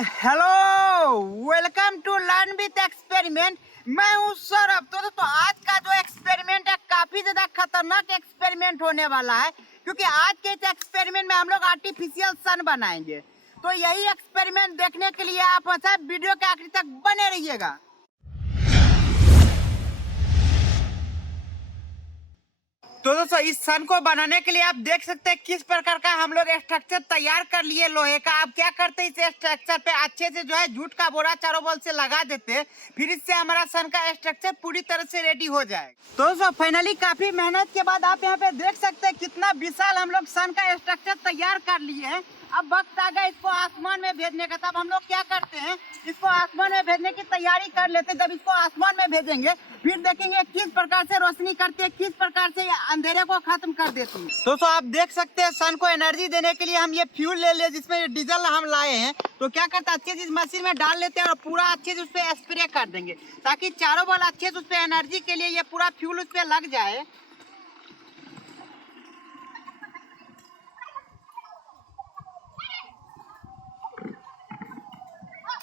Hello, welcome to learn with experiment. मैं हूँ सौरभ। तो दोस्तों आज का जो एक्सपेरिमेंट है काफी ज्यादा खतरनाक एक्सपेरिमेंट होने वाला है, क्योंकि आज के इस एक्सपेरिमेंट में हम लोग आर्टिफिशियल सन बनाएंगे। तो यही एक्सपेरिमेंट देखने के लिए आप वीडियो के आखिर तक बने रहिएगा। तो दोस्तों इस सन को बनाने के लिए आप देख सकते हैं किस प्रकार का हम लोग स्ट्रक्चर तैयार कर लिए लोहे का। आप क्या करते हैं, इस स्ट्रक्चर पे अच्छे से जो है जूट का बोरा चारों बगल से लगा देते हैं, फिर इससे हमारा सन का स्ट्रक्चर पूरी तरह से रेडी हो जाए। तो दोस्तों फाइनली काफी मेहनत के बाद आप यहाँ पे देख सकते हैं कितना विशाल हम लोग सन का स्ट्रक्चर तैयार कर लिए हैं। अब वक्त आ गया इसको आसमान में भेजने का। तब हम लोग क्या करते हैं, इसको आसमान में भेजने की तैयारी कर लेते हैं। जब इसको आसमान में भेजेंगे फिर देखेंगे किस प्रकार से रोशनी करती है, किस प्रकार से अंधेरे को खत्म कर देती है। दोस्तों आप देख सकते हैं सन को एनर्जी देने के लिए हम ये फ्यूल ले लिए, जिसमें डीजल हम लाए हैं। तो क्या करते हैं, अच्छे से इस मशीन में डाल लेते हैं और पूरा अच्छे से उस पर स्प्रे कर देंगे, ताकि चारों बल अच्छे से उस पर एनर्जी के लिए ये पूरा फ्यूल उस पर लग जाए।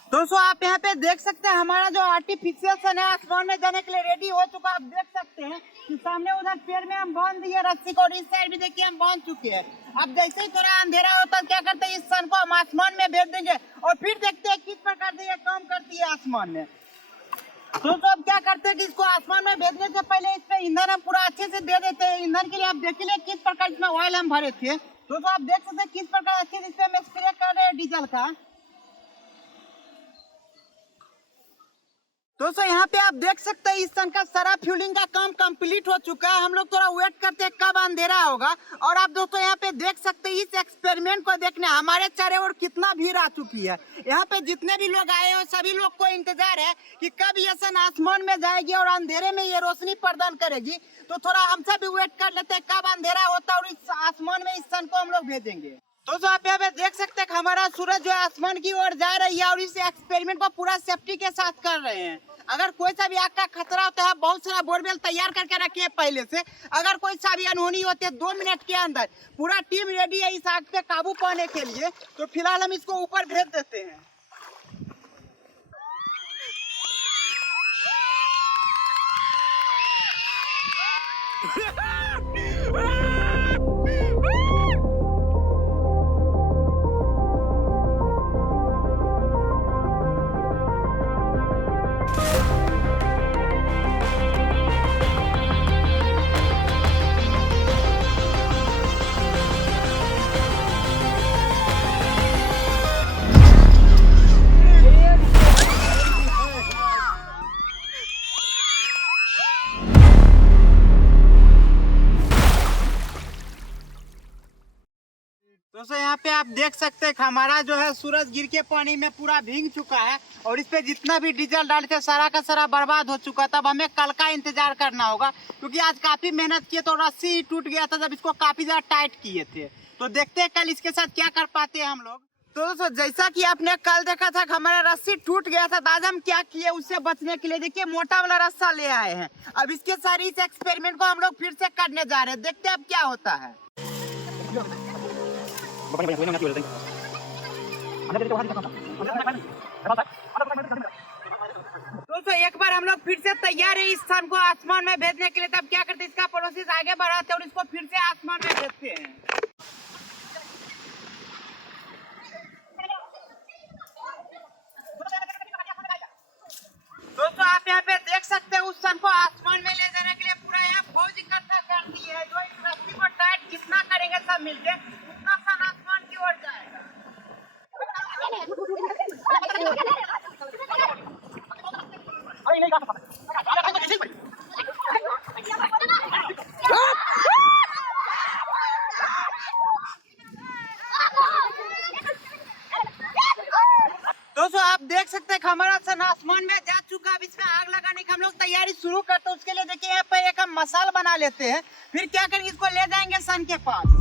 दोस्तों आप यहाँ पे देख सकते हैं हमारा जो आर्टिफिशियल सन है आसमान में जाने के लिए रेडी हो चुका है। आप देख सकते हैं कि सामने उधर पेड़ में हम बांध दिए रस्सी को, और इस साइड भी देखिए हम बांध चुके हैं। अब जैसे ही थोड़ा अंधेरा होता है क्या करते हैं, इस सन को हम आसमान में भेज देंगे और फिर देखते हैं किस प्रकार से ये काम करती है आसमान में। दोस्तों अब क्या करते हैं कि इसको आसमान में भेजने से पहले इस पे ईंधन हम पूरा अच्छे से दे देते हैं। ईंधन के लिए आप देखिए किस प्रकार इसमें ऑयल हम भरे थे। दोस्तों आप देख सकते हैं किस प्रकार अच्छे से इस पे हम स्प्रे कर रहे हैं डीजल का। दोस्तों यहाँ पे आप देख सकते हैं इस सन का सारा फ्यूलिंग का काम कंप्लीट हो चुका है। हम लोग थोड़ा वेट करते हैं कब अंधेरा होगा। और आप दोस्तों यहाँ पे देख सकते हैं इस एक्सपेरिमेंट को देखने हमारे चारों ओर कितना भीड़ आ चुकी है। यहाँ पे जितने भी लोग आए हो सभी लोग को इंतजार है कि कब ये सन आसमान में जाएगी और अंधेरे में ये रोशनी प्रदान करेगी। तो थोड़ा हमसे भी वेट कर लेते हैं कब अंधेरा होता है और इस आसमान में इस सन को हम लोग भेजेंगे। दोस्तों आप यहाँ पे देख सकते हैं हमारा सूरज जो है आसमान की ओर जा रही है और इस एक्सपेरिमेंट को पूरा सेफ्टी के साथ कर रहे हैं। अगर कोई सा भी आग का खतरा होता है, बहुत सारा बोरवेल तैयार करके रखे हैं पहले से। अगर कोई सा भी अनहोनी होती है 2 मिनट के अंदर पूरा टीम रेडी है इस आग पे काबू पाने के लिए। तो फिलहाल हम इसको ऊपर भेज देते हैं। दोस्तों यहाँ पे आप देख सकते हैं हमारा जो है सूरज गिर के पानी में पूरा भीग चुका है और इस पे जितना भी डीजल डाले थे सारा का सारा बर्बाद हो चुका। तब हमें कल का इंतजार करना होगा, क्योंकि आज काफी मेहनत किए तो रस्सी ही टूट गया था जब इसको काफी ज्यादा टाइट किए थे। तो देखते हैं कल इसके साथ क्या कर पाते हैं हम लोग। तो दोस्तों जैसा कि आपने कल देखा था हमारा रस्सी टूट गया था, तो आज हम क्या किए उससे बचने के लिए देखिए मोटा वाला रस्सा ले आए हैं। अब इसके सारे इस एक्सपेरिमेंट को हम लोग फिर से करने जा रहे हैं, देखते हैं अब क्या होता है। दोस्तों एक बार हम लोग फिर से तैयार है इस सन को आसमान में भेजने के लिए। तब क्या करते हैं, इसका प्रोसेस आगे बढ़ाते हैं और इसको फिर से आसमान में भेजते हैं। दोस्तों आप यहाँ पे देख सकते हैं उस सन को आसमान में ले जाने के लिए पूरा यहाँ फौज इकट्ठा कर दी है। जो इस रस्सी को टाइट जितना करेंगे सब मिलके उतना सन आसमान की ओर जाएगा। दोस्तों आप देख सकते हैं हमारा सन आसमान में जा चुका है। अब इसमें आग लगाने की हम लोग तैयारी शुरू करते हैं। उसके लिए देखिए यहाँ पे एक हम मसाला बना लेते हैं, फिर क्या करेंगे इसको ले जाएंगे सन के पास।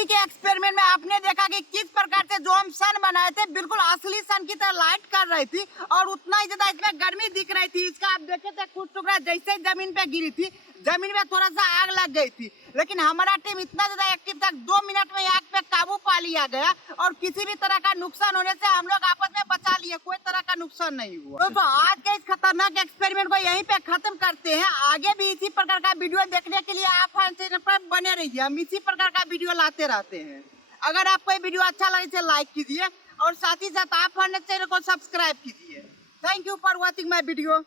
अभी के एक्सपेरिमेंट में आपने देखा कि किस प्रकार से जो हम सन बनाए थे बिल्कुल असली सन की तरह लाइट कर रही थी और उतना ही ज्यादा इसमें गर्मी दिख रही थी। इसका आप देखे थे कुछ टुकड़ा जैसे ही जमीन पे गिरी थी, जमीन में थोड़ा सा आग लग गई थी, लेकिन हमारा टीम इतना ज्यादा एक्टिव था, 2 मिनट में आग पे काबू पा लिया गया और किसी भी तरह का नुकसान होने से हम लोग आपस में बचा लिए, कोई तरह का नुकसान नहीं हुआ। तो आज के इस खतरनाक एक्सपेरिमेंट को यहीं पे खत्म करते हैं। आगे भी इसी प्रकार का वीडियो देखने के लिए आप हमारे चैनल पर बने रहिए, हम इसी प्रकार का वीडियो लाते रहते हैं। अगर आपको ये वीडियो अच्छा लगे तो लाइक कीजिए और साथ ही साथ आप हमारे चैनल को सब्सक्राइब कीजिए। Thank you for watching my video.